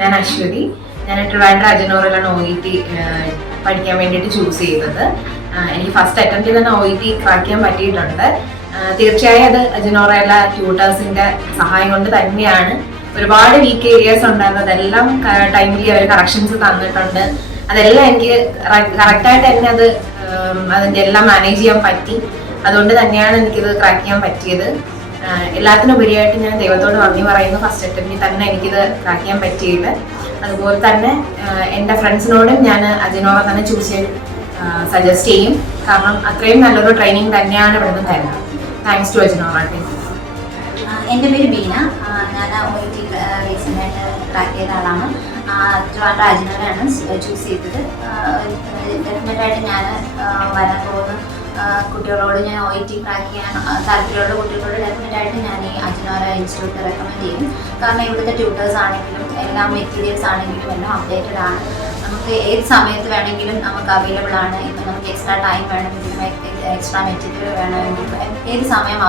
ഞാൻ അശ്വതി. ഞാൻ ട്രിവാൻഡ്രം അജനോറിലാണ് OET പഠിക്കാൻ വേണ്ടിയിട്ട് ചൂസ് ചെയ്തത്. എനിക്ക് ഫസ്റ്റ് അറ്റംപ്റ്റിൽ തന്നെ OET ക്രാക്ക് ചെയ്യാൻ പറ്റിയിട്ടുണ്ട്. തീർച്ചയായും അത് അജനോറയിലെ ട്യൂട്ടേഴ്സിന്റെ സഹായം കൊണ്ട് തന്നെയാണ്. ഒരുപാട് വീക്ക് ഏരിയാസ് ഉണ്ടായിരുന്നു, അതെല്ലാം ടൈമിലി അവർ കറക്ഷൻസ് തന്നിട്ടുണ്ട്. അതെല്ലാം എനിക്ക് കറക്റ്റായിട്ട് തന്നെ അതിൻ്റെ എല്ലാം മാനേജ് ചെയ്യാൻ പറ്റി. അതുകൊണ്ട് തന്നെയാണ് എനിക്കിത് ക്രാക്ക് ചെയ്യാൻ പറ്റിയത്. എല്ലാത്തിനും ഉപരിയായിട്ട് ഞാൻ ദൈവത്തോട് നന്ദി പറയുന്നു. ഫസ്റ്റ് അറ്റംപ്റ്റിൽ തന്നെ എനിക്കിത് ക്രാക്ക് ചെയ്യാൻ പറ്റിയത്. അതുപോലെ തന്നെ എൻ്റെ ഫ്രണ്ട്സിനോടും ഞാൻ അജനോറ തന്നെ ചൂസ് ചെയ്ത് സജസ്റ്റ് ചെയ്യും. കാരണം അത്രയും നല്ലൊരു ട്രെയിനിങ് തന്നെയാണ് ഇവിടുന്ന് തരുന്നത്. Thanks to Ajanora team. എൻ്റെ പേര് ബീന. ഞാൻ OET റീസെൻ്റായിട്ട് ക്രാക്ക് ചെയ്ത ആളാണ്. ട്രിവാൻഡ്രം അജനോറയാണ് ചൂസ് ചെയ്തത്. ഡെഫിനറ്റായിട്ട് ഞാൻ വരാൻ പോകുന്ന കുട്ടികളോട് ഞാൻ OET ക്രാക്ക് ചെയ്യാൻ താല്പര്യമുള്ള കുട്ടികളോട് ഡെഫിനറ്റായിട്ട് ഞാൻ ഈ അജനോറ ഇൻസ്റ്റിറ്റ്യൂട്ട് റെക്കമെൻഡ് ചെയ്യും. കാരണം ഇവിടുത്തെ ട്യൂട്ടേഴ്സ് ആണെങ്കിലും എല്ലാ മെറ്റീരിയൽസ് ആണെങ്കിലും എല്ലാം അപ്ഡേറ്റഡ് ആണ്. നമുക്ക് ഏത് സമയത്ത് വേണമെങ്കിലും നമുക്ക് അവൈലബിൾ ആണ്. ഇപ്പം നമുക്ക് എക്സ്ട്രാ ടൈം വേണമെങ്കിലും എക്സ്ട്രാ മെറ്റീരിയൽ വേണമെങ്കിലും ഏത് സമയം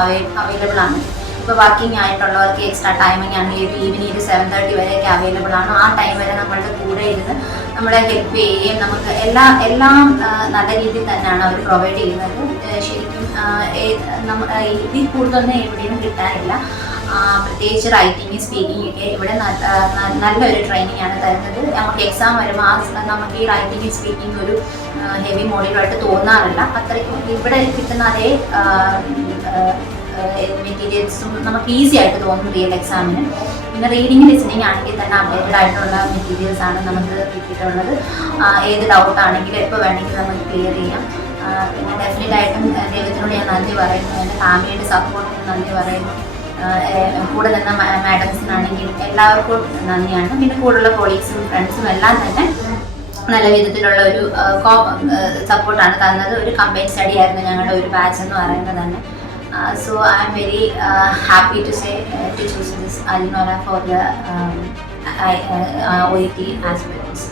അവൈലബിൾ ആണ്. ഇപ്പോൾ വർക്കിംഗ് ആയിട്ടുള്ളവർക്ക് എക്സ്ട്രാ ടൈമിംഗ് ആണെങ്കിൽ ഒരു ഈവനിങ് 7:30 വരെയൊക്കെ അവൈലബിൾ ആണ്. ആ ടൈം വരെ നമ്മളുടെ കൂടെ ഇരുന്ന് നമ്മളെ ഹെൽപ്പ് ചെയ്യുകയും നമുക്ക് എല്ലാം നല്ല രീതിയിൽ തന്നെയാണ് അവർ പ്രൊവൈഡ് ചെയ്യുന്നത്. ശരിക്കും ഇതിൽ കൂടുതലൊന്നും എവിടെയും കിട്ടാനില്ല. പ്രത്യേകിച്ച് റൈറ്റിംഗ് സ്പീക്കിംഗ് ഒക്കെ ഇവിടെ നല്ലൊരു ട്രെയിനിങ് ആണ് തരുന്നത്. നമുക്ക് എക്സാം വരുമ്പോൾ നമുക്ക് ഈ റൈറ്റിംഗ് സ്പീക്കിംഗ് ഒരു ഹെവി മോഡ്യൂളായിട്ട് തോന്നാറില്ല. അത്രയ്ക്കും ഇവിടെ കിട്ടുന്ന അതേ മെറ്റീരിയൽസും നമുക്ക് ഈസി ആയിട്ട് തോന്നും റിയൽ എക്സാമിന്. പിന്നെ റീഡിങ് ലിസണിങ് ആണെങ്കിൽ തന്നെ അപ്ഡേറ്റഡ് ആയിട്ടുള്ള മെറ്റീരിയൽസ് ആണ് നമുക്ക് കിട്ടിയിട്ടുള്ളത്. ഏത് ഡൗട്ട് ആണെങ്കിലും എപ്പോൾ വേണമെങ്കിലും നമുക്ക് ക്ലിയർ ചെയ്യാം. പിന്നെ ഡെഫിനറ്റായിട്ടും ദൈവത്തിനോട് ഞാൻ നന്ദി പറയുന്നു. എൻ്റെ ഫാമിലിയുടെ സപ്പോർട്ടിന് നന്ദി പറയുന്നു. കൂടെ നിന്ന മാഡംസിനാണെങ്കിലും എല്ലാവർക്കും നന്ദിയാണ്. പിന്നെ കൂടെയുള്ള കൊളീഗ്സും ഫ്രണ്ട്സും എല്ലാം തന്നെ നല്ല വിധത്തിലുള്ള ഒരു സപ്പോർട്ടാണ് തന്നത്. ഒരു കമ്പൈൻ സ്റ്റഡി ആയിരുന്നു ഞങ്ങളുടെ ഒരു ബാച്ച് എന്ന് പറയുന്നത് തന്നെ. So I am very happy to choose this Ajanora for the OET aspirants.